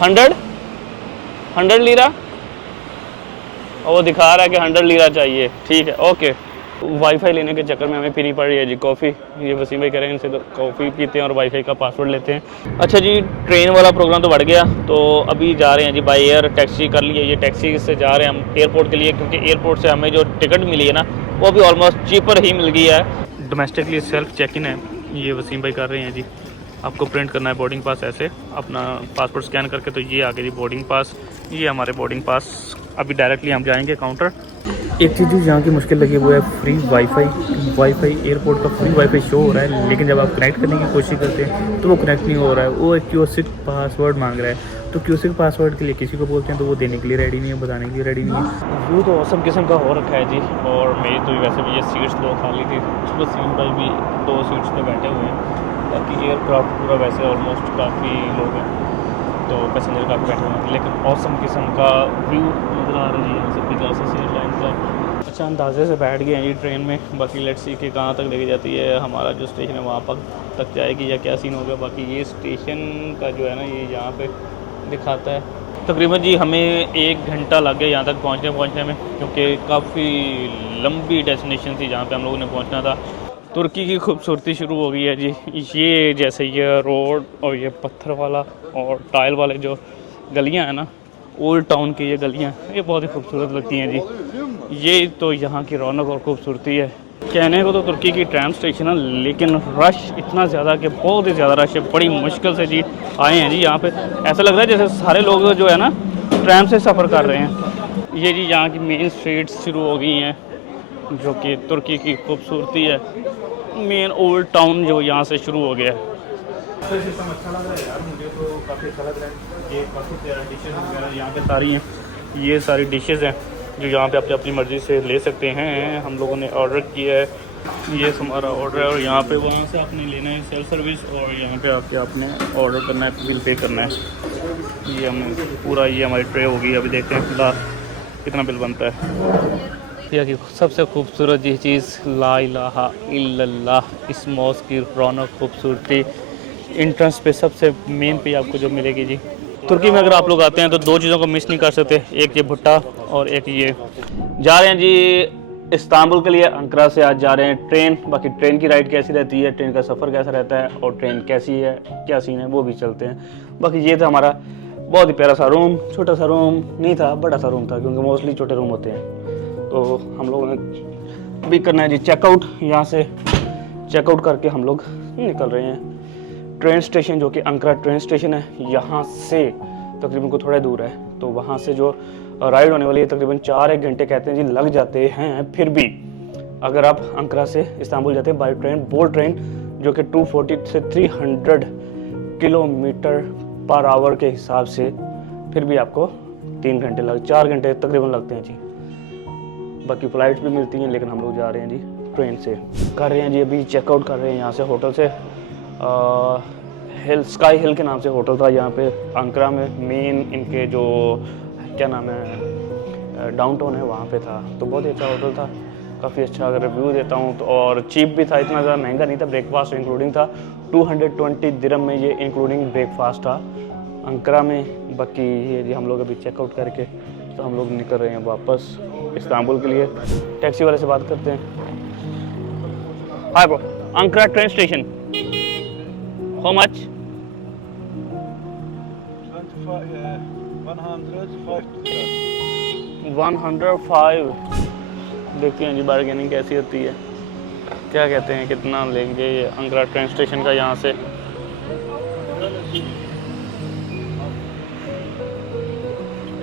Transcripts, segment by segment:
100 lira, और वो दिखा रहा है कि 100 लीरा चाहिए। ठीक है, ओके। वाईफाई लेने के चक्कर में हमें पीनी पड़ रही है जी कॉफ़ी। ये वसीम भाई कह रहे हैं इनसे तो कॉफ़ी पीते हैं और वाईफाई का पासवर्ड लेते हैं। अच्छा जी, ट्रेन वाला प्रोग्राम तो बढ़ गया, तो अभी जा रहे हैं जी बाई एयर। टैक्सी कर ली है, ये टैक्सी से जा रहे हैं हम एयरपोर्ट के लिए, क्योंकि एयरपोर्ट से हमें जो टिकट मिली है ना वो भी ऑलमोस्ट चीपर ही मिल गई है। डोमेस्टिकली सेल्फ चेक इन है, ये वसीम भाई कर रहे हैं जी। आपको प्रिंट करना है बोर्डिंग पास, ऐसे अपना पासपोर्ट स्कैन करके, तो ये आगे जी बोर्डिंग पास। ये हमारे बोर्डिंग पास। अभी डायरेक्टली हम जाएंगे काउंटर। एक चीज़ जो यहाँ की मुश्किल लगी वो है फ्री वाईफाई एयरपोर्ट का फ्री वाईफाई शो हो रहा है, लेकिन जब आप कनेक्ट करने की कोशिश करते हैं तो वो कनेक्ट नहीं हो रहा है। वो एक क्यूसिक पासवर्ड मांग रहा है, तो क्यूसिक पासवर्ड के लिए किसी को बोलते हैं तो वो देने के लिए रेडी नहीं है, बताने के लिए रेडी नहीं है। व्यू तो औसम किस्म का हो रखा है जी। और मेरी तो वैसे भी ये सीट्स 2 खाली थी, उसमें सीट भाई भी 2 सीट्स पे बैठे हुए हैं। बाकी एयरक्राफ्ट पूरा वैसे ऑलमोस्ट काफ़ी लोग हैं, तो पैसेंजर काफ़ी बैठे हुए हैं, लेकिन औसम किस्म का व्यू नज़र आ रहा है यहाँ से पेगासस एयरलाइंस का। अच्छा अंदाजे से बैठ गए हैं ये ट्रेन में। बाकी लेट्स सी कि कहाँ तक लेके जाती है, हमारा जो स्टेशन है वहाँ तक जाएगी या क्या सीन होगा। बाकी ये स्टेशन का जो है ना, ये यहाँ पे दिखाता है। तकरीबन जी हमें 1 घंटा लग गया यहाँ तक पहुँचने में, क्योंकि काफ़ी लंबी डेस्टिनेशन थी जहाँ पे हम लोगों ने पहुँचना था। तुर्की की खूबसूरती शुरू हो गई है जी। ये जैसे ये रोड और ये पत्थर वाला और टाइल वाले जो गलियाँ हैं ना, ओल्ड टाउन की ये गलियाँ, ये बहुत ही खूबसूरत लगती हैं जी। ये तो यहाँ की रौनक और खूबसूरती है। कहने को तो तुर्की की ट्राम स्टेशन है, लेकिन रश इतना ज़्यादा कि बहुत ही ज़्यादा रश है। बड़ी मुश्किल से जी आए हैं जी यहाँ पे। ऐसा लग रहा है जैसे सारे लोग जो है ना ट्राम से सफ़र कर रहे हैं। ये जी यहाँ की मेन स्ट्रीट्स शुरू हो गई हैं, जो कि तुर्की की खूबसूरती है। मेन ओल्ड टाउन जो यहाँ से शुरू हो गया है। सिस्टम अच्छा लग रहा है यार, मुझे तो काफ़ी अच्छा लग रहा है। ये काफ़ी डिशेज़ वगैरह यहाँ पे सारी हैं। ये सारी डिशेज़ हैं जो यहाँ पे अपनी मर्ज़ी से ले सकते हैं। हम लोगों ने ऑर्डर किया है, ये हमारा ऑर्डर है। और यहाँ पे वहाँ से आपने लेना है सेल्फ सर्विस, और यहाँ पे आके आपने ऑर्डर करना है, बिल पे करना है। ये हमने पूरा, ये हमारी ट्रे होगी। अभी देखते हैं फिलहाल कितना बिल बनता है। यहाँ की सबसे खूबसूरत ये चीज़ ला इलाहा इल्लल्लाह, इस मॉस्क की रौनक खूबसूरती एंट्रेंस पे सबसे मेन पे आपको जो मिलेगी जी। तुर्की में अगर आप लोग आते हैं तो 2 चीज़ों को मिस नहीं कर सकते, एक ये भुट्टा और एक ये। जा रहे हैं जी इस्तांबुल के लिए, अंकारा से आज जा रहे हैं ट्रेन। बाकी ट्रेन की राइड कैसी रहती है, ट्रेन का सफ़र कैसा रहता है और ट्रेन कैसी है, क्या सीन है, वो भी चलते हैं। बाकी ये था हमारा बहुत ही प्यारा सा रूम। छोटा सा रूम नहीं था, बड़ा सा रूम था, क्योंकि मोस्टली छोटे रूम होते हैं। तो हम लोगों ने भी करना है जी चेकआउट। यहाँ से चेकआउट करके हम लोग निकल रहे हैं। ट्रेन स्टेशन जो कि अंकारा ट्रेन स्टेशन है, यहाँ से तकरीबन को थोड़ा दूर है, तो वहाँ से जो राइड होने वाली है तकरीबन 4-1 घंटे कहते हैं जी लग जाते हैं। फिर भी अगर आप अंकारा से इस्तांबुल जाते हैं बाई ट्रेन, बोल ट्रेन, जो कि 240 से 300 किलोमीटर पर आवर के हिसाब से, फिर भी आपको 4 घंटे तकरीबन लगते हैं जी। बाकी फ़्लाइट्स भी मिलती हैं, लेकिन हम लोग जा रहे हैं जी ट्रेन से। कर रहे हैं जी अभी चेकआउट कर रहे हैं यहाँ से होटल से। स्काई हिल के नाम से होटल था यहाँ पे अंकारा में। मेन इनके जो क्या नाम है डाउनटाउन है वहाँ पे था, तो बहुत ही अच्छा होटल था, काफ़ी अच्छा। अगर रिव्यू देता हूँ तो, और चीप भी था, इतना ज़्यादा महंगा नहीं था। ब्रेकफास्ट इंक्लूडिंग था, 220 दिरहम में ये इंक्लूडिंग ब्रेकफास्ट था अंकारा में। बाकी ये जी हम लोग अभी चेकआउट करके तो हम लोग निकल रहे हैं वापस इस्तांबुल के लिए। टैक्सी वाले से बात करते हैं। Hi bro, Ankara train station, how much? 105। देखते हैं जी बार्गेनिंग कैसी होती है, क्या कहते हैं, कितना लेंगे ये अंकारा ट्रेन स्टेशन का यहाँ से।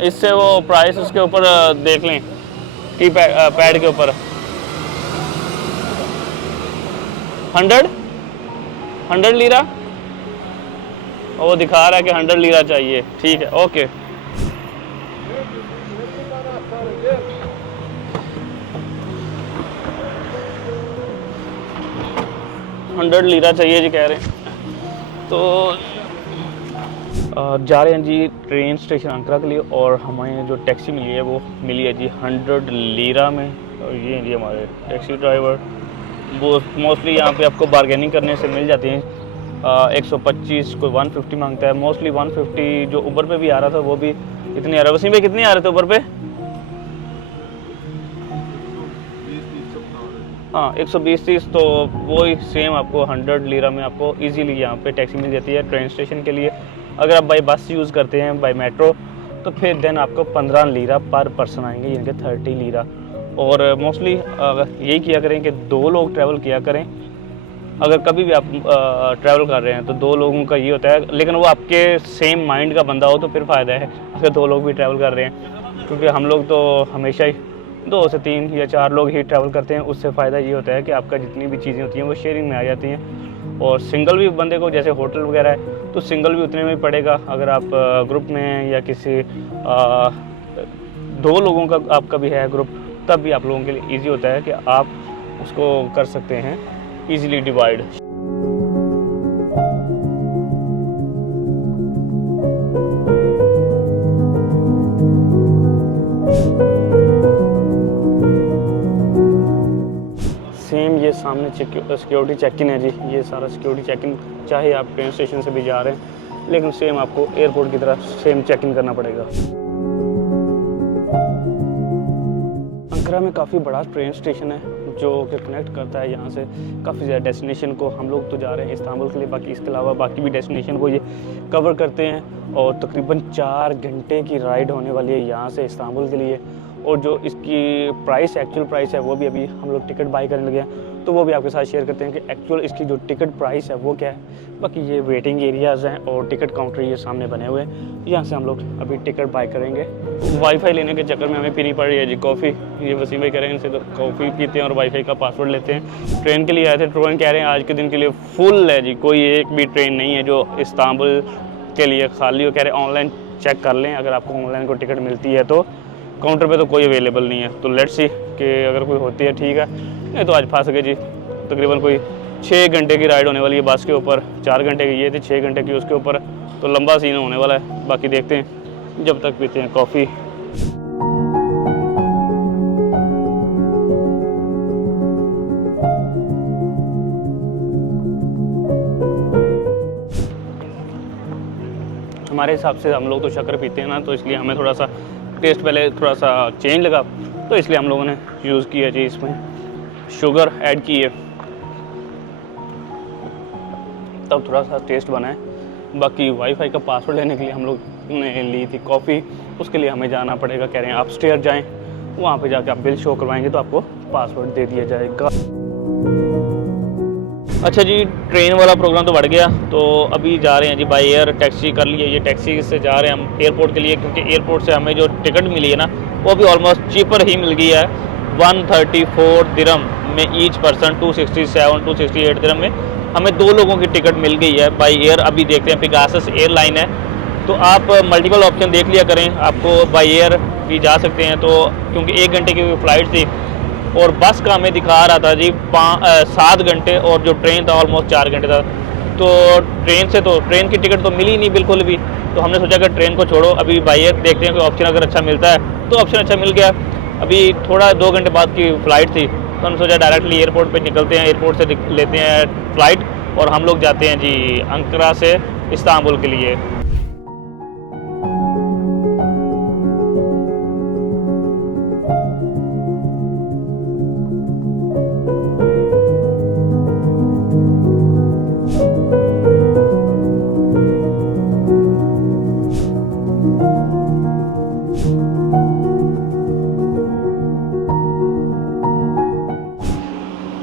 इससे वो प्राइस उसके ऊपर देख लें, की पैड के ऊपर 100 लीरा, और वो दिखा रहा है कि 100 लीरा चाहिए। ठीक है, ओके। $100 लीरा चाहिए जी कह रहे हैं। तो जा रहे हैं जी ट्रेन स्टेशन अंकारा के लिए, और हमें जो टैक्सी मिली है वो मिली है जी 100 लीरा में। और ये जी हमारे टैक्सी ड्राइवर। वो मोस्टली यहाँ पे आपको बार्गेनिंग करने से मिल जाती हैं 125, कोई 150 मांगता है। मोस्टली 150 जो ऊबर पे भी आ रहा था वो भी इतने आ रहा है। वसीम भाई कितने आ रहे थे ऊबर पे? हाँ 120-30, तो वही सेम आपको 100 लीरा में आपको इजीली यहाँ पे टैक्सी मिल जाती है ट्रेन स्टेशन के लिए। अगर आप बाई बस यूज़ करते हैं, बाई मेट्रो, तो फिर देन आपको 15 लीरा पर पर्सन आएंगे, यानी कि 30 लीरा। और मोस्टली यही किया करें कि 2 लोग ट्रैवल किया करें। अगर कभी भी आप ट्रैवल कर रहे हैं तो 2 लोगों का ये होता है, लेकिन वो आपके सेम माइंड का बंदा हो तो फिर फ़ायदा है अगर 2 लोग भी ट्रैवल कर रहे हैं, क्योंकि हम लोग तो हमेशा ही 2 से 3 या 4 लोग ही ट्रैवल करते हैं। उससे फ़ायदा ये होता है कि आपका जितनी भी चीज़ें होती हैं वो शेयरिंग में आ जाती हैं। और सिंगल भी बंदे को, जैसे होटल वगैरह है, तो सिंगल भी उतने में ही पड़ेगा। अगर आप ग्रुप में हैं या किसी 2 लोगों का आपका भी है ग्रुप, तब भी आप लोगों के लिए ईजी होता है कि आप उसको कर सकते हैं ईजिली डिवाइड। सेम ये सामने सिक्योरिटी चेक इन है जी, ये सारा सिक्योरिटी चेक इन, चाहे आप ट्रेन स्टेशन से भी जा रहे हैं, लेकिन सेम आपको एयरपोर्ट की तरह सेम चेक इन करना पड़ेगा। अंकारा में काफ़ी बड़ा ट्रेन स्टेशन है जो कि कनेक्ट करता है यहाँ से काफ़ी ज़्यादा डेस्टिनेशन को। हम लोग तो जा रहे हैं इस्तांबुल के लिए, बाकी इसके अलावा बाकी भी डेस्टिनेशन को ये कवर करते हैं। और तकरीबन 4 घंटे की राइड होने वाली है यहाँ से इस्तांबुल के लिए। और जो इसकी प्राइस, एक्चुअल प्राइस है, वो भी अभी हम लोग टिकट बाई करने लगे हैं, तो वो भी आपके साथ शेयर करते हैं कि एक्चुअल इसकी जो टिकट प्राइस है वो क्या है। बाकी ये वेटिंग एरियाज़ हैं और टिकट काउंटर ये सामने बने हुए हैं, यहाँ से हम लोग अभी टिकट बाई करेंगे। वाईफाई लेने के चक्कर में हमें पीनी पड़ रही है जी कॉफ़ी। ये वसीम भाई कह रहे हैं इनसे तो कॉफ़ी पीते हैं और वाईफाई का पासवर्ड लेते हैं। ट्रेन के लिए आए थे, ट्रेन कह रहे हैं आज के दिन के लिए फुल है जी, कोई एक भी ट्रेन नहीं है जो इस्तांबुल के लिए खाली हो। कह रहे हैं ऑनलाइन चेक कर लें, अगर आपको ऑनलाइन कोई टिकट मिलती है तो। काउंटर पे तो कोई अवेलेबल नहीं है, तो लेट्स सी कि अगर कोई होती है ठीक है, नहीं तो आज फंस गए जी। तकरीबन कोई 6 घंटे की राइड होने वाली है बस के ऊपर। 4 घंटे की ये थी, 6 घंटे की उसके ऊपर, तो लंबा सीन होने वाला है। बाकी देखते हैं, जब तक पीते हैं कॉफ़ी। हमारे हिसाब से हम लोग तो शक्कर पीते हैं ना, तो इसलिए हमें थोड़ा सा टेस्ट पहले थोड़ा सा चेंज लगा, तो इसलिए हम लोगों ने यूज़ किया जी, इसमें शुगर ऐड की है, तब थोड़ा सा टेस्ट बना है। बाकी वाईफाई का पासवर्ड लेने के लिए हम लोग ने ली थी कॉफ़ी, उसके लिए हमें जाना पड़ेगा। कह रहे हैं आप स्टेयर जाएँ, वहाँ पे जाके आप बिल शो करवाएंगे तो आपको पासवर्ड दे दिया जाएगा। अच्छा जी, ट्रेन वाला प्रोग्राम तो बढ़ गया, तो अभी जा रहे हैं जी बाय एयर। टैक्सी कर लिए, ये टैक्सी से जा रहे हैं हम एयरपोर्ट के लिए, क्योंकि एयरपोर्ट से हमें जो टिकट मिली है ना वो भी ऑलमोस्ट चीपर ही मिल गई है। 134 दिरहम में ईच पर्सन, 267-268 दिरहम में हमें 2 लोगों की टिकट मिल गई है बाय एयर। अभी देखते हैं, पेगासस एयरलाइन है, तो आप मल्टीपल ऑप्शन देख लिया करें, आपको बाय एयर भी जा सकते हैं। तो क्योंकि 1 घंटे की फ़्लाइट थी और बस का हमें दिखा रहा था जी 7 घंटे, और जो ट्रेन था ऑलमोस्ट 4 घंटे था। तो ट्रेन की टिकट तो मिली नहीं बिल्कुल भी, तो हमने सोचा कि ट्रेन को छोड़ो, अभी बाय एयर देखते हैं कोई ऑप्शन अगर अच्छा मिलता है। तो ऑप्शन अच्छा मिल गया। अभी थोड़ा 2 घंटे बाद की फ़्लाइट थी, तो हमने सोचा डायरेक्टली एयरपोर्ट पे निकलते हैं, एयरपोर्ट से लेते हैं फ़्लाइट और हम लोग जाते हैं जी अंकारा से इस्तांबुल के लिए।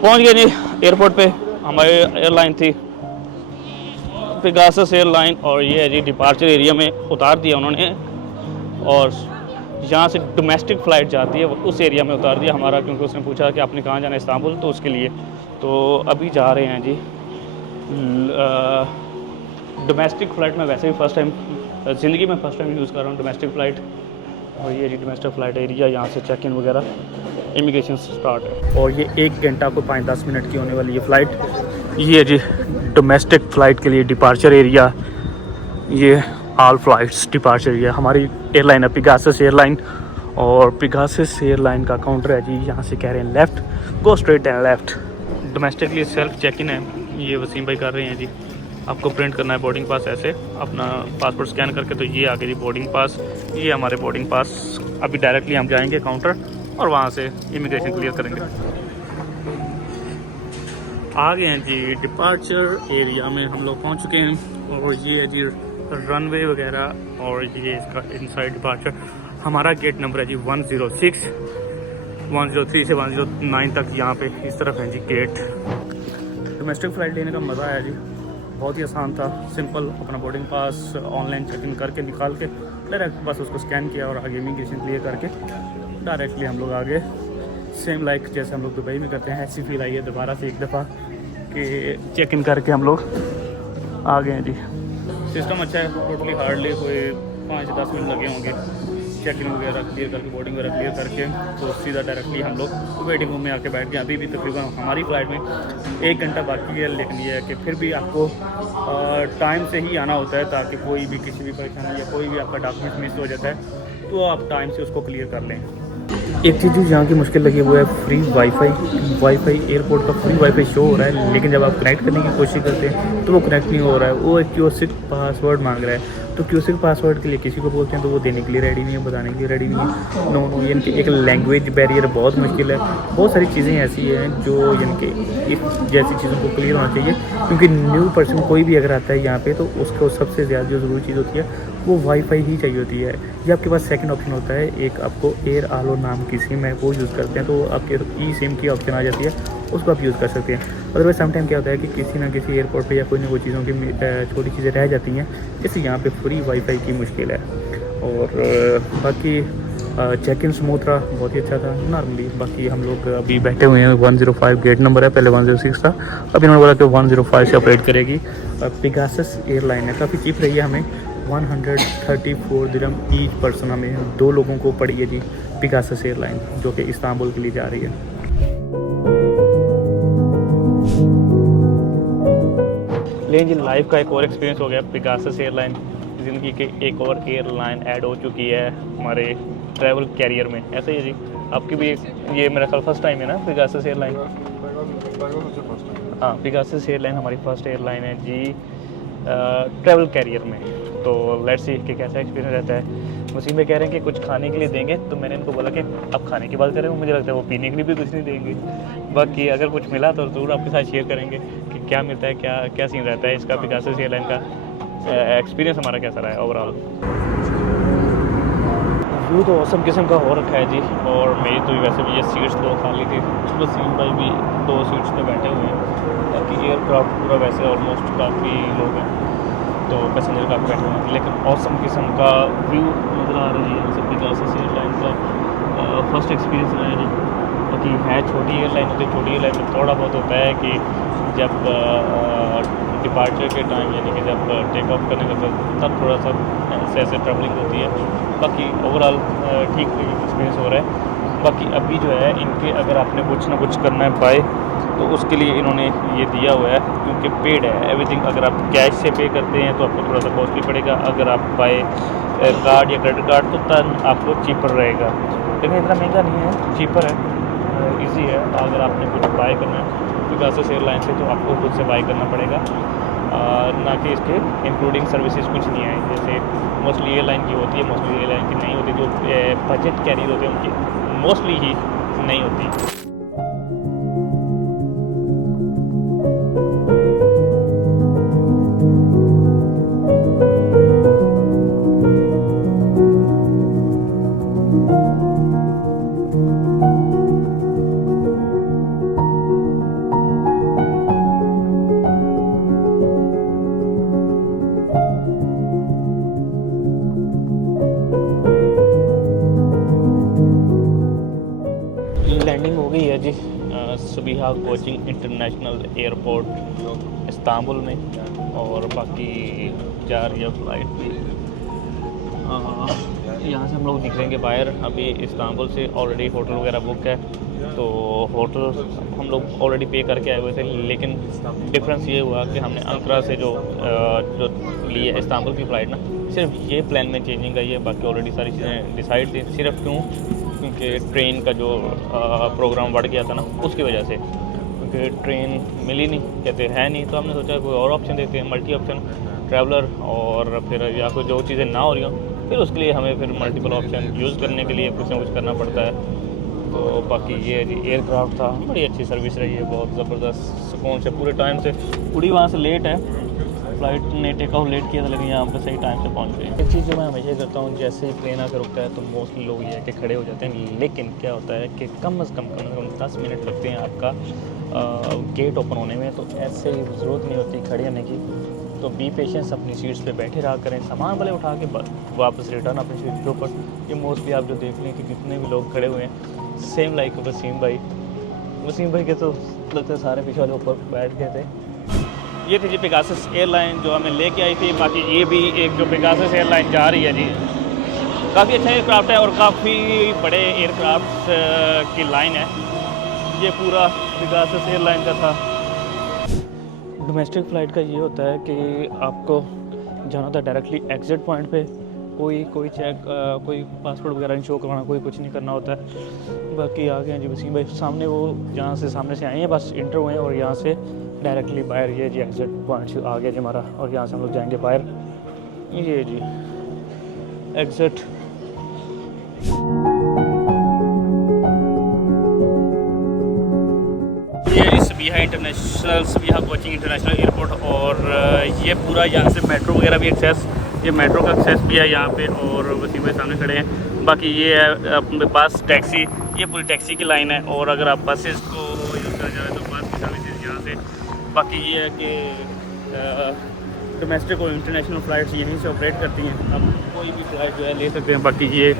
पहुंच गए जी एयरपोर्ट पे। हमारी एयरलाइन थी पेगासस एयरलाइन, और ये है जी डिपार्चर एरिया में उतार दिया उन्होंने, और यहाँ से डोमेस्टिक फ़्लाइट जाती है उस एरिया में उतार दिया हमारा, क्योंकि उसने पूछा कि आपने कहाँ जाना है इस्तांबुल, तो उसके लिए। तो अभी जा रहे हैं जी डोमेस्टिक फ़्लाइट में। वैसे भी फ़र्स्ट टाइम ज़िंदगी में फ़र्स्ट टाइम यूज़ कर रहा हूँ डोमेस्टिक फ़्लाइट। और ये जी डोमेस्टिक फ़्लाइट एरिया, यहाँ से चेक इन वगैरह इमिग्रेशन स्टार्ट है। और ये 1 घंटा को 5-10 मिनट की होने वाली है फ़्लाइट। ये जी डोमेस्टिक फ़्लाइट के लिए डिपार्चर एरिया, ये ऑल फ्लाइट्स डिपार्चर एरिया। हमारी एयरलाइन है पेगासस एयरलाइन, और पेगासस एयरलाइन का काउंटर है जी, यहाँ से कह रहे हैं left, go straight and left. Domestically self check in है, ये वसीम भाई कर रहे हैं जी। आपको प्रिंट करना है बोर्डिंग पास ऐसे अपना पासपोर्ट स्कैन करके। तो ये आ गई जी बोर्डिंग पास, ये हमारे बोर्डिंग पास। अभी डायरेक्टली हम जाएंगे काउंटर और वहाँ से इमिग्रेशन क्लियर करेंगे। आ गए हैं जी डिपार्चर एरिया में, हम लोग पहुँच चुके हैं। और ये है जी रनवे वगैरह, और ये इसका इनसाइड डिपार्चर। हमारा गेट नंबर है जी 106, 103 से 109 तक यहाँ पे इस तरफ है जी गेट। डोमेस्टिक फ़्लाइट लेने का मज़ा आया जी, बहुत ही आसान था, सिंपल। अपना boarding pass online check in करके निकाल के डायरेक्ट बस उसको स्कैन किया और आगे इमिग्रेशन क्लियर करके डायरेक्टली हम लोग आगे सेम लाइक जैसे हम लोग दुबई में करते हैं ऐसी फील आई है दोबारा से एक दफ़ा कि चेक इन करके हम लोग आ गए हैं जी। सिस्टम अच्छा है, टोटली हार्डली कोई 5 से 10 मिनट लगे होंगे चेक इन वगैरह क्लियर करके, बोर्डिंग वगैरह क्लियर करके। तो सीधा डायरेक्टली हम लोग वेटिंग रूम में आके बैठ गए। अभी भी तकरीबन हमारी फ़्लाइट में 1 घंटा बाकी है, लेकिन ये है कि फिर भी आपको टाइम से ही आना होता है ताकि कोई भी किसी भी परेशानी या कोई भी आपका डॉक्यूमेंट मिस हो जाता है तो आप टाइम से उसको क्लियर कर लें। एक चीज़ जो यहाँ की मुश्किल लगी हुआ है फ्री वाईफाई एयरपोर्ट का फ्री वाईफाई शो हो रहा है, लेकिन जब आप कनेक्ट करने की कोशिश करते हैं तो वो कनेक्ट नहीं हो रहा है। वो एक क्यूसिक पासवर्ड मांग रहा है, तो क्यूसिक पासवर्ड के लिए किसी को बोलते हैं तो वो देने के लिए रेडी नहीं है, बताने के लिए रेडी नहीं है। नो यानी कि एक लैंग्वेज बैरियर बहुत मुश्किल है। बहुत सारी चीज़ें ऐसी हैं जो यानी कि जैसी चीज़ों को क्लियर होना चाहिए, क्योंकि न्यू पर्सन कोई भी अगर आता है यहाँ पे तो उसको सबसे ज़्यादा जो ज़रूरी चीज़ होती है वो वाईफाई ही चाहिए होती है। या आपके पास सेकंड ऑप्शन होता है, एक आपको एयर आलो नाम की सिम है वो यूज़ करते हैं, तो आपके ई सिम की ऑप्शन आ जाती है, उसको आप यूज़ कर सकते हैं। अदरवाइज समटाइम क्या होता है कि किसी ना किसी एयरपोर्ट पे या कोई ना कोई चीज़ों की छोटी चीज़ें रह जाती हैं, इसलिए यहाँ पे फ्री वाईफाई की मुश्किल है। और बाकी चेक इन स्मूथ रहा, बहुत ही अच्छा था नॉर्मली। बाकी हम लोग अभी बैठे हुए हैं 105 गेट नंबर है, पहले 106 था, अभी इन्होंने बोला कि 105 से ऑपरेट करेगी। पिगासस एयरलाइन है, काफ़ी चीप रही है हमें, 134 दिरहम ईच पर्सन हमें 2 लोगों को पड़ी है जी पिगासस एयरलाइन, जो कि इस्तांबुल के लिए जा रही है। लेकिन जी लाइफ का एक और एक्सपीरियंस हो गया पिगासस एयरलाइन। ज़िंदगी के एक और एयरलाइन ऐड हो चुकी है हमारे ट्रैवल कैरियर में। ऐसा ही है जी, आपकी भी ये मेरा ख्याल फर्स्ट टाइम है ना पिगासस एयरलाइन? हाँ, पिगासस एयरलाइन हमारी फर्स्ट एयरलाइन है जी ट्रैवल कैरियर में। तो लेट्स सी कि कैसा एक्सपीरियंस रहता है। वसीम भाई कह रहे हैं कि कुछ खाने के लिए देंगे, तो मैंने इनको बोला कि अब खाने की बात करें, मुझे लगता है वो पीने के लिए भी कुछ नहीं देंगे। बाकी अगर कुछ मिला तो ज़रूर आपके साथ शेयर करेंगे कि क्या मिलता है, क्या सीन रहता है इसका। पिगासस एयरलाइन का एक्सपीरियंस हमारा कैसा रहा है ओवरऑल। व्यू तो औसम किस्म का हो रखा है जी, और मेरी तो वैसे भी ये सीट्स 2 खाली थी, वसीम भाई भी 2 सीट्स पे बैठे हुए हैं। बाकी एयरक्राफ्ट पूरा वैसे ऑलमोस्ट काफ़ी लोग हैं, तो पैसेंजर काफ़ी बैठे हुए हैं, लेकिन औसम किस्म का व्यू नज़र आ रही है यहाँ से। पिगासस एयरलाइन का फर्स्ट एक्सपीरियंस रहा है जी। बाकी है छोटी एयरलाइन होती है, छोटी एयरलाइन में थोड़ा बहुत होता है कि जब डिपार्चर के टाइम यानी कि जब टेक ऑफ करने का तब थोड़ा सा ऐसे ट्रैवलिंग होती है। बाकी ओवरऑल ठीक एक्सपीरियंस हो रहा है। बाकी अभी जो है इनके अगर आपने कुछ ना कुछ करना है बाय, तो उसके लिए इन्होंने ये दिया हुआ है, क्योंकि पेड है एवरीथिंग। अगर आप कैश से पे करते हैं तो आपको थोड़ा सा कॉस्टली पड़ेगा, अगर आप बाय कार्ड या क्रेडिट कार्ड तो तब आपको चीपर रहेगा, लेकिन इतना महंगा नहीं है, चीपर है, ईजी है। अगर आपने कुछ बाय करना है पिगासस एयरलाइन से तो आपको खुद से बाय करना पड़ेगा, ना कि इसके इंक्लूडिंग सर्विसेज कुछ नहीं है, जैसे मोस्टली एयरलाइन की होती है, मोस्टली एयरलाइन की नहीं होती। जो बजट कैरियर होते हैं उनकी मोस्टली ही नहीं होती। लैंडिंग हो गई है जी सुबीहा कोचिंग इंटरनेशनल एयरपोर्ट इस्तांबुल में, और बाकी जा रही है फ्लाइट भी। यहाँ से हम लोग निकलेंगे बाहर। अभी इस्तांबुल से ऑलरेडी होटल वगैरह बुक है, तो होटल हम लोग ऑलरेडी पे करके आए हुए थे, लेकिन डिफरेंस ये हुआ कि हमने अंकारा से जो लिए इस्तांबुल की फ़्लाइट ना, सिर्फ ये प्लान में चेंजिंग आई है, बाकी ऑलरेडी सारी चीज़ें डिसाइड थी। सिर्फ क्योंकि ट्रेन का जो प्रोग्राम बढ़ गया था ना, उसकी वजह से, क्योंकि ट्रेन मिली नहीं, कहते हैं नहीं, तो हमने सोचा कोई और ऑप्शन देते हैं, मल्टी ऑप्शन ट्रैवलर, और फिर या कोई जो चीज़ें ना हो रही हों फिर उसके लिए हमें फिर मल्टीपल ऑप्शन यूज़ करने के लिए कुछ ना कुछ करना पड़ता है। तो बाकी ये जी एयरक्राफ्ट था, बड़ी अच्छी सर्विस रही है, बहुत ज़बरदस्त सुकून से पूरे टाइम से। उड़ी वहाँ से लेट है, फ़्लाइट ने टेक ऑफ लेट किया था, लेकिन यहाँ पर सही टाइम से पहुँच गए। एक चीज़ जो मैं हमेशा करता हूँ, जैसे ही प्लेन आकर रुकता है तो मोस्टली लोग ये है कि खड़े हो जाते हैं, लेकिन क्या होता है कि कम से कम 10 मिनट लगते हैं आपका गेट ओपन होने में, तो ऐसे ज़रूरत नहीं होती खड़े होने की। तो बी पेशेंस, अपनी सीट्स पे बैठे रहा करें, सामान वाले उठा के वापस रिटर्न अपनी सीट के ऊपर। ये मोस्टली आप जो देख लें कि कितने भी लोग खड़े हुए हैं, सेम लाइक वसीम भाई के तो लगता है सारे पीछे वाले ऊपर बैठ गए थे। ये थी जी पेगासस एयरलाइन जो हमें लेके आई थी। बाकी ये भी एक जो पेगासस एयरलाइन जा रही है जी, काफ़ी अच्छा एयरक्राफ्ट है और काफ़ी बड़े एयरक्राफ्ट की लाइन है। ये पूरा पेगासस एयरलाइन का था। डोमेस्टिक फ़्लाइट का ये होता है कि आपको जाना होता है डायरेक्टली एग्ज़िट पॉइंट पे, कोई चेक कोई पासपोर्ट वगैरह नहीं शो करवाना, कोई कुछ नहीं करना होता है। बाकी आ गए हैं जी वसीम भाई सामने, वो जहाँ से सामने से आए हैं, बस इंटर हुए हैं और यहाँ से डायरेक्टली बाहर। ये जी एग्ज़िट पॉइंट आ गया जी हमारा, और यहाँ से हम लोग जाएंगे बाहर। ये जी एग्ज़िट। ये जी Sabiha International, Sabiha Gokcen International Airport, और ये पूरा यहाँ से मेट्रो वगैरह भी एक्सेस, ये मेट्रो का एक्सेस भी है यहाँ पे, और वसीम भाई सामने खड़े हैं। बाकी ये है अपने पास टैक्सी, ये पूरी टैक्सी की लाइन है, और अगर आप बसेस को यूज़ करना चाहें तो बस की सर्विसेज यहाँ से। बाकी ये है कि डोमेस्टिक और इंटरनेशनल फ़्लाइट्स यहीं से ऑपरेट करती हैं, आप कोई भी फ़्लाइट जो है ले सकते हैं। बाकी ये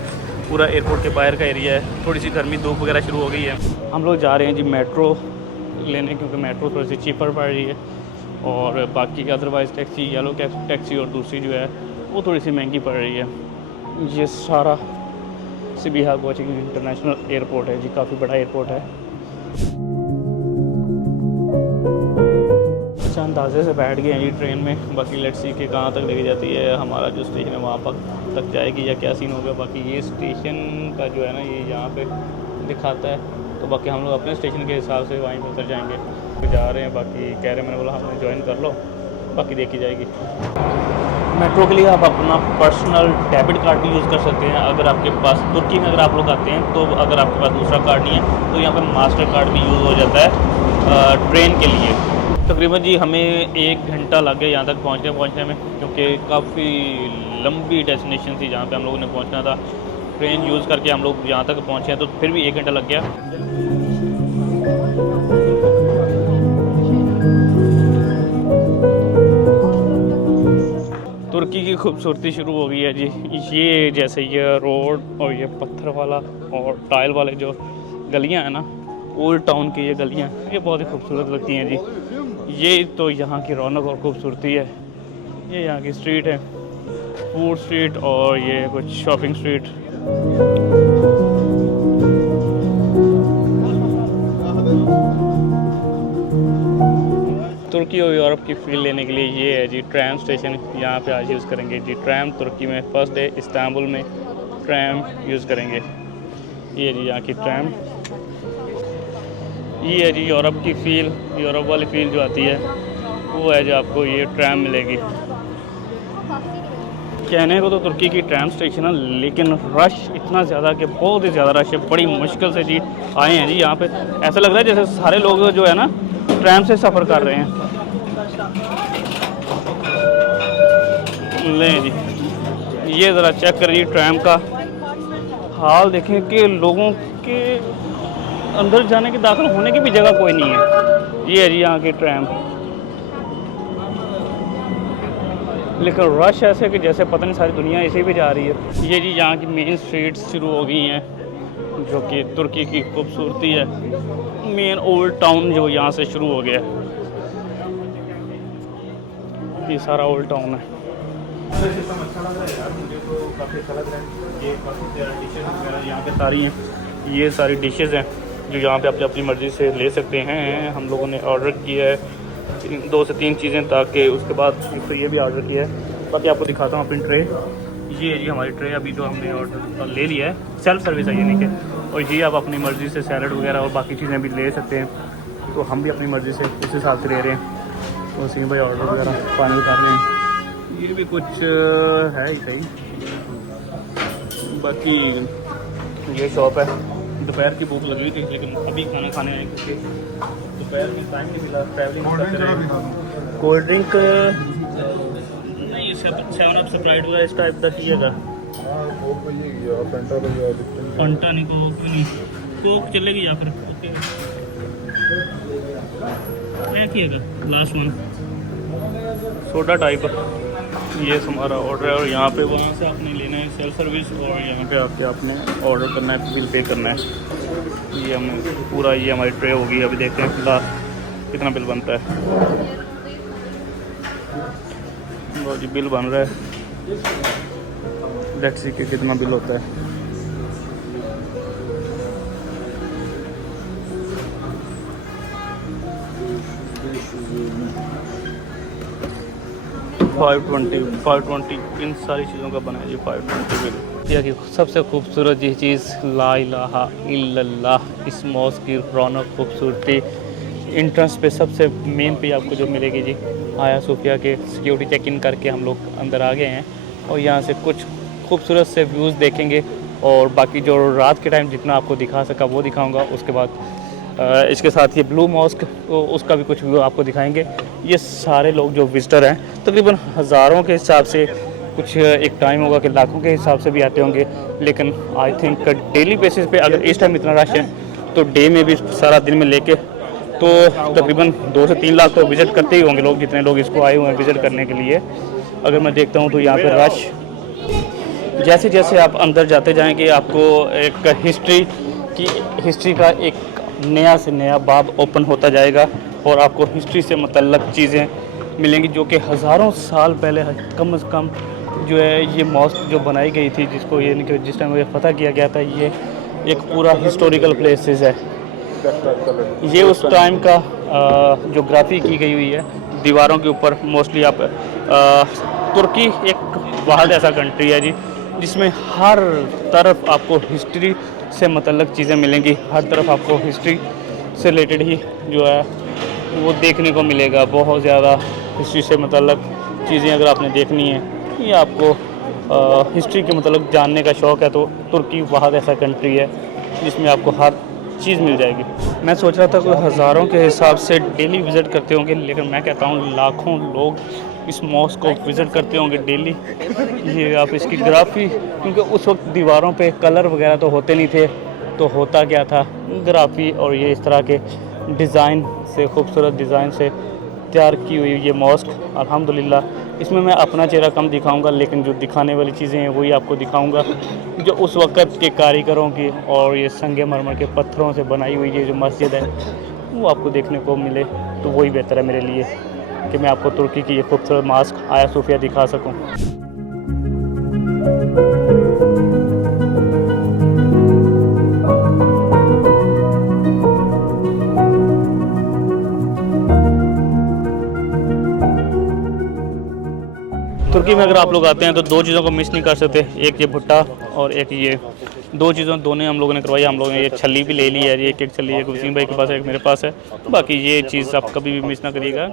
पूरा एयरपोर्ट के बाहर का एरिया है। थोड़ी सी गर्मी धूप वगैरह शुरू हो गई है। हम लोग जा रहे हैं जी मेट्रो लेने, क्योंकि मेट्रो थोड़ी सी चीपर पड़ रही है, और बाकी अदरवाइज़ टैक्सी, येलो टैक्सी और दूसरी जो है वो थोड़ी सी महंगी पड़ रही है। ये सारा सबिहा कोचिंग इंटरनेशनल एयरपोर्ट है जी, काफ़ी बड़ा एयरपोर्ट है। अच्छा अंदाजे से बैठ गए हैं जी ट्रेन में। बाकी लेट्स सी कि कहाँ तक लेके जाती है, हमारा जो स्टेशन है वहाँ तक जाएगी या क्या सीन होगा। बाकी ये स्टेशन का जो है ना, ये यहाँ पे दिखाता है, तो बाकी हम लोग अपने स्टेशन के हिसाब से वहीं पर उतर जाएंगे। तो जा रहे हैं, बाकी कह रहे हैं, मैंने बोला हमने ज्वाइन कर लो, बाकी देखी जाएगी। मेट्रो के लिए आप अपना पर्सनल डेबिट कार्ड भी यूज़ कर सकते हैं। अगर आपके पास तुर्की में अगर आप लोग आते हैं, तो अगर आपके पास दूसरा कार्ड नहीं है तो यहाँ पे मास्टर कार्ड भी यूज़ हो जाता है ट्रेन के लिए। तकरीबन जी हमें 1 घंटा लग गया यहाँ तक पहुँचने में, क्योंकि काफ़ी लंबी डेस्टिनेशन थी जहाँ पे हम लोगों ने पहुँचना था। ट्रेन यूज़ करके हम लोग यहाँ तक पहुँचे हैं, तो फिर भी 1 घंटा लग गया। तुर्की की खूबसूरती शुरू हो गई है जी। ये जैसे ये रोड और ये पत्थर वाला और टाइल वाले जो गलियां हैं ना, ओल्ड टाउन की ये गलियां, ये बहुत ही खूबसूरत लगती हैं जी। ये तो यहाँ की रौनक और खूबसूरती है। ये यहाँ की स्ट्रीट है, फूड स्ट्रीट, और ये कुछ शॉपिंग स्ट्रीट। तुर्की और यूरोप की फील लेने के लिए ये है जी ट्रैम स्टेशन, यहाँ पे आज यूज़ करेंगे जी ट्रैम। तुर्की में फ़र्स्ट डे, इस्तांबुल में ट्रैम यूज़ करेंगे। ये जी यहाँ की ट्रैम। ये है जी यूरोप की फ़ील, यूरोप वाली फ़ील जो आती है वो है जो आपको ये ट्रैम मिलेगी। कहने को तो तुर्की की ट्रैम स्टेशन है, लेकिन रश इतना ज़्यादा कि बहुत ही ज़्यादा रश है। बड़ी मुश्किल से जी आए हैं जी यहाँ पे। ऐसा लग रहा है जैसे सारे लोग जो है ना ट्रैम से सफ़र कर रहे हैं। लें जी, ये ज़रा चेक करिए ट्रैम का हाल, देखें कि लोगों के अंदर जाने की, दाखिल होने की भी जगह कोई नहीं है। ये है जी यहाँ की ट्रैम, लेकिन रश ऐसे कि जैसे पता नहीं सारी दुनिया इसी पे जा रही है। ये जी यहाँ की मेन स्ट्रीट्स शुरू हो गई हैं, जो कि तुर्की की खूबसूरती है। मेन ओल्ड टाउन जो यहाँ से शुरू हो गया, ये सारा ओल्ड टाउन है। सिस्टम अच्छा लग रहा है यार, मुझे तो काफ़ी अच्छा लग रहा है। ये काफ़ी डिशेज वगैरह यहाँ पे सारी हैं, ये सारी डिशेज़ हैं जो यहाँ पे अपनी मर्ज़ी से ले सकते हैं। हम लोगों ने ऑर्डर किया है 2 से 3 चीज़ें, ताकि उसके बाद फिर ये भी ऑर्डर किया है। बाकी आपको दिखाता हूँ अपनी ट्रे। ये जी हमारी ट्रे अभी जो हमने ऑर्डर ले लिया है, सेल्फ सर्विस है ये नहीं कि, और ये आप अपनी मर्ज़ी से सैलड वगैरह और बाकी चीज़ें भी ले सकते हैं। तो हम भी अपनी मर्ज़ी से उस हिसाब से ले रहे हैं। तो वसीम भाई ऑर्डर वगैरह फाइनल कर रहे हैं। ये भी कुछ है ही सही। बाकी ये शॉप है। दोपहर की भूख लगी थी लेकिन अभी खाना खाने आए क्योंकि दोपहर में टाइम नहीं मिला, ट्रैवलिंग। कोल्ड ड्रिंक नहीं, 7 अप स्प्राइट वगैरह इस टाइप का कीएगा। फंटा नहीं, कोक नहीं, कोक चलेगी या फिर क्या किएगा लास्ट वन सोडा टाइप। ये हमारा ऑर्डर है और यहाँ पे वहाँ से आपने लेना है सेल्फ सर्विस और यहाँ पे आके आपने ऑर्डर करना है, बिल पे करना है। ये हमें पूरा ये हमारी ट्रे होगी। अभी देखते हैं फिलहाल कितना बिल बनता है। बहुत जी बिल बन रहा है, लेट्स सी कि कितना बिल होता है। $520 इन सारी चीज़ों का बना है जी। $520 बिल। यह कि सबसे खूबसूरत ये चीज़ ला इलाहा इल्लल्लाह, इस मॉस्क की रौनक खूबसूरती इंट्रेंस पे सबसे मेन पे आपको जो मिलेगी जी। आया सूफिया के सिक्योरिटी चेक इन करके हम लोग अंदर आ गए हैं और यहाँ से कुछ खूबसूरत से व्यूज़ देखेंगे और बाकी जो रात के टाइम जितना आपको दिखा सका वो दिखाऊंगा। उसके बाद इसके साथ ये ब्लू मॉस्क उसका भी कुछ व्यू आपको दिखाएंगे। ये सारे लोग जो विजिटर हैं तकरीबन हज़ारों के हिसाब से, कुछ एक टाइम होगा कि लाखों के हिसाब से भी आते होंगे, लेकिन आई थिंक डेली बेसिस पे अगर इस टाइम इतना रश है तो डे में भी सारा दिन में लेके तो तकरीबन 2 से 3 लाख तो विज़िट करते ही होंगे लोग, जितने लोग इसको आए हुए हैं विज़िट करने के लिए। अगर मैं देखता हूँ तो यहाँ पे रश जैसे जैसे आप अंदर जाते जाएंगे आपको एक हिस्ट्री का एक नया से नया बाब ओपन होता जाएगा और आपको हिस्ट्री से मुतल्लक चीज़ें मिलेंगी जो कि हज़ारों साल पहले कम से कम जो है ये मॉस्क जो बनाई गई थी, जिसको ये जिस टाइम ये फतह किया गया था, ये एक पूरा हिस्टोरिकल प्लेसेस है। ये उस टाइम का जो ग्राफी की गई हुई है दीवारों के ऊपर मोस्टली। आप तुर्की एक वाहिद ऐसा कंट्री है जी जिसमें हर तरफ आपको हिस्ट्री से मुतल्लक चीज़ें मिलेंगी। हर तरफ आपको हिस्ट्री से रिलेटेड ही जो है वो देखने को मिलेगा। बहुत ज़्यादा हिस्ट्री से मुतल्लक चीज़ें अगर आपने देखनी है या आपको हिस्ट्री के मतलब जानने का शौक़ है तो तुर्की वाहिद ऐसा कंट्री है जिसमें आपको हर चीज़ मिल जाएगी। मैं सोच रहा था कोई हज़ारों के हिसाब से डेली विज़िट करते होंगे, लेकिन मैं कहता हूँ लाखों लोग इस मॉस्क को विज़िट करते होंगे डेली। ये आप इसकी ग्राफी, क्योंकि उस वक्त दीवारों पे कलर वगैरह तो होते नहीं थे, तो होता क्या था ग्राफी और ये इस तरह के डिज़ाइन से, खूबसूरत डिज़ाइन से तैयार की हुई ये मॉस्क। अल्हम्दुलिल्लाह इसमें मैं अपना चेहरा कम दिखाऊंगा, लेकिन जो दिखाने वाली चीज़ें हैं वही आपको दिखाऊंगा जो उस वक़्त के कारीगरों की और ये संगे मरमर के पत्थरों से बनाई हुई ये जो मस्जिद है वो आपको देखने को मिले, तो वही बेहतर है मेरे लिए कि मैं आपको तुर्की की ये खूबसूरत मॉस्क आया सूफिया दिखा सकूँ। तुर्की में अगर आप लोग आते हैं तो 2 चीज़ों को मिस नहीं कर सकते, एक ये भुट्टा और एक ये। 2 चीज़ों दोनों हम लोगों ने करवाई। हम लोगों ने ये छल्ली भी ले ली है, एक छल्ली एक वसीम भाई के पास है, एक मेरे पास है। बाकी ये चीज़ आप कभी भी मिस ना करिएगा।